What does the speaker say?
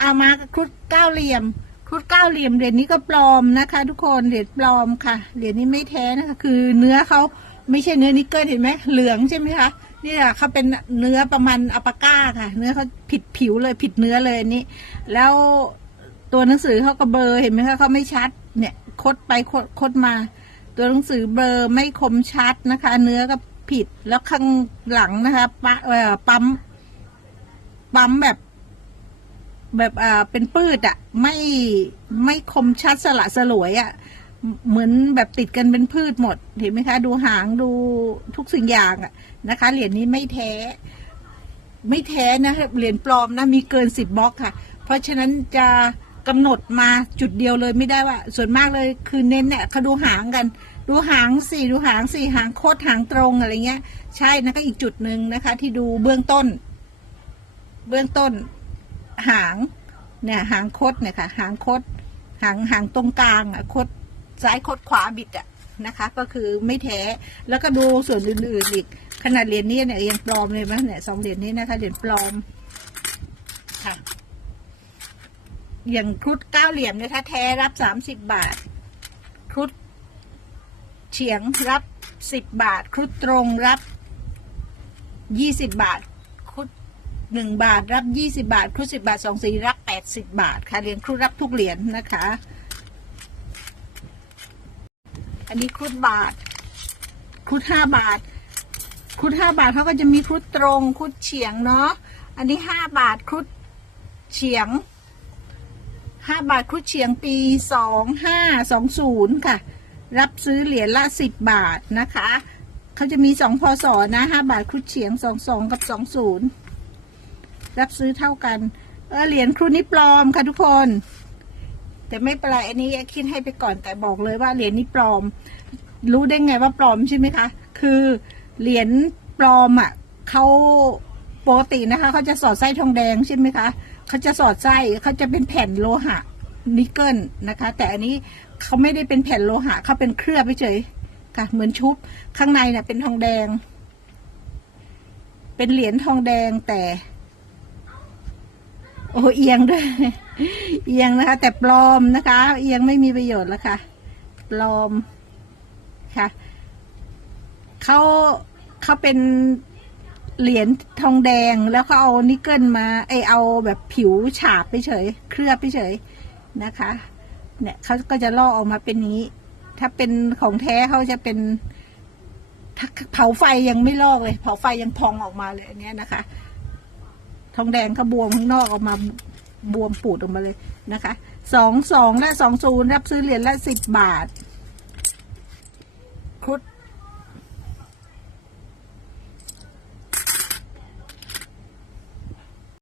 เอามาครุฑเก้าเหลี่ยมครุฑเก้าเหลี่ยมเหรียญนี้ก็ปลอมนะคะ ทุกคนเหรียญปลอมค่ะเหรียญนี้ไม่แท้นะคะคือเนื้อเขาไม่ใช่เนื้อนิกเกิลเห็นไหมเหลืองใช่ไหมคะนี่แหละเขาเป็นเนื้อประมาณอัปาก้าค่ะ เนื้อเขาผิดผิวเลยผิดเนื้อเลยอันนี้ แล้วตัวหนังสือเขาก็เบอร์เห็นไหมคะเขาไม่ชัดเนี่ยคดไปคดคดมา ตัวหนังสือเบอร์ไม่คมชัดนะคะ เนื้อก็ผิดแล้วข้างหลังนะคะปะปั๊มปั๊มแบบ แบบอ่าเป็นปืดอะไม่ไม่คมชัดสละสลวยอะเหมือนแบบติดกันเป็นพืชหมด เห็นไหมคะ ดูหางดูทุกสิ่งอย่างอะนะคะ เหรียญนี้ไม่แท้ ไม่แท้นะเหรียญปลอมนะมีเกินสิบบล็อกค่ะ เพราะฉะนั้นจะกำหนดมาจุดเดียวเลยไม่ได้ว่า ส่วนมากเลยคือเน้นเนี่ยเขาดูหางกัน ดูหางสี่ดูหางสี่หางโคตรหางตรงอะไรเงี้ย ใช่นะก็อีกจุดหนึ่งนะคะ ที่ดูเบื้องต้น เบื้องต้น หางเนี่ยหางคดเนี่ยค่ะหางคดหางหางตรงกลางอะคดซ้ายคดขวาบิดอะนะคะ ก็คือไม่แท้แล้วก็ดูส่วนอื่นๆอีกขนาดเหรียญนี้เนี่ยยังปลอมเลยมั้ยเนี่ยสองเหรียญนี้นะคะเหรียญปลอมค่ะอย่างครุฑเก้าเหลี่ยมเนี่ยถ้าแท้รับสามสิบบาท ครุฑเฉียงรับสิบบาท ครุฑตรงรับยี่สิบบาท 1 บาท รับ 20 บาท ครู10 บาท2สีรับ 80 บาท ค่ะเหรียญครูรับทุกเหรียญนนะคะ อันนี้ครูบาท ครู5บาท ครู5บาทเขาก็จะมีครูตรงครูเฉียงเนาะ อันนี้ 5 บาทครูเฉียง 5 บาทครูเฉียงปี 2520 ค่ะ รับซื้อเหรียญละ 10 บาาทนะคะเขาจะมี 2 พศนะ 5 บาทครุเฉียง 22 กับ 20 รับซื้อเท่ากันเออเหรียญครุฑนี่ปลอมค่ะทุกคน แต่ไม่เป็นไรอันนี้คิดให้ไปก่อนแต่บอกเลยว่าเหรียญนี้ปลอม รู้ได้ไงว่าปลอมใช่ไหมคะ คือเหรียญปลอมอะเขาปกตินะคะเขาจะสอดไส้ทองแดงใช่ไหมคะเขาจะสอดไส้เขาจะเป็นแผ่นโลหะนิกเกิลนะคะ แต่อันนี้เขาไม่ได้เป็นแผ่นโลหะเขาเป็นเคลือบเฉยค่ะ เหมือนชุบข้างในเนี่ยเป็นทองแดง เป็นเหรียญทองแดงแต่ โอ้เอียงด้วย เอียงนะคะ แต่ปลอมนะคะ เอียงไม่มีประโยชน์แล้วค่ะ ปลอมค่ะเขาเขาเป็นเหรียญทองแดงแล้วเขาเอานิกเกิลมาไอเอาแบบผิวฉาบไปเฉย เคลือบไปเฉยนะคะ เนี่ยเขาก็จะลอกออกมาเป็นนี้ ถ้าเป็นของแท้เขาจะเป็นถ้าเผาไฟยังไม่ลอกเลย เผาไฟยังพองออกมาเลยอันเนี้ยนะคะ ทองแดงเขาบวมข้างนอกออกมาบวมปูดออกมาเลยนะคะสองสองและสองศูนย์รับซื้อเหรียญละสิบบาท